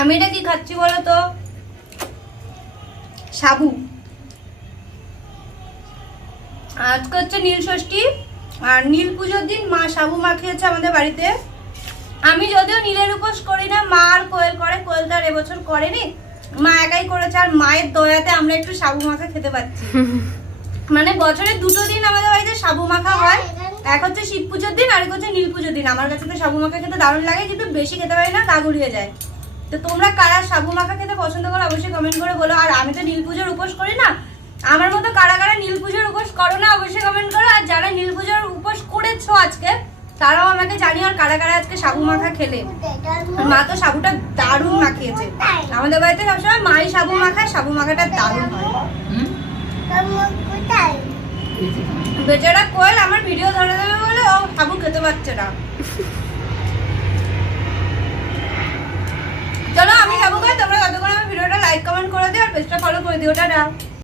আমি এটা কি খাচ্ছি বলো তো, সাবু। আজকে হচ্ছে নীল ষষ্ঠী, আর নীল পুজোর দিন মা সাবু মাখিয়েছে আমাদের বাড়িতে। আমি যদিও নীলের উপোস করি না, মা আর কোয়েল করে, কোয়েল তো আর এবছর করেনি, মা একাই করেছে। আর মায়ের দয়াতে আমরা একটু সাবু মাখা খেতে পাচ্ছি। মানে বছরে 2টো দিন আমাদের বাড়িতে সাবু মাখা হয়, এক হচ্ছে শিব পুজোর দিন আর এক হচ্ছে নীল পুজোর দিন। আমার কাছে তো সাবু মাখা খেতে দারুণ লাগে, কিন্তু বেশি খেতে পারি না, গা গুলিয়ে যায়। তো তোমরা কারা সাবু মাখা খেতে পছন্দ করো অবশ্যই কমেন্ট করে বলো। আর আমি তো নীল পুজোর উপোস করি না, আমার মতো কারা কারা নীল পুজোর উপোস করো না অবশ্যই কমেন্ট করো। আর যারা নীল পুজোর উপোস করেছো আজকে, তারাও আমাকে জানিও। আর কারা কারা আজকে সাবু মাখা খেলে। মা তো সাবুটা দারুণ মাখিয়েছে, আমাদের বাড়িতে সবসময় মাই সাবু মাখায়, সাবু মাখাটা দারুণ হয়। বেচারা কোয়েল আমার ভিডিও ধরে দেবে বলে ও সাবু খেতে পারছে না। চলো আমি সাবু খাই, তোমরা ততক্ষণ আমার ভিডিওটা লাইক কমেন্ট করে দিও আর পেজটা ফলো করে দিও। টাটা।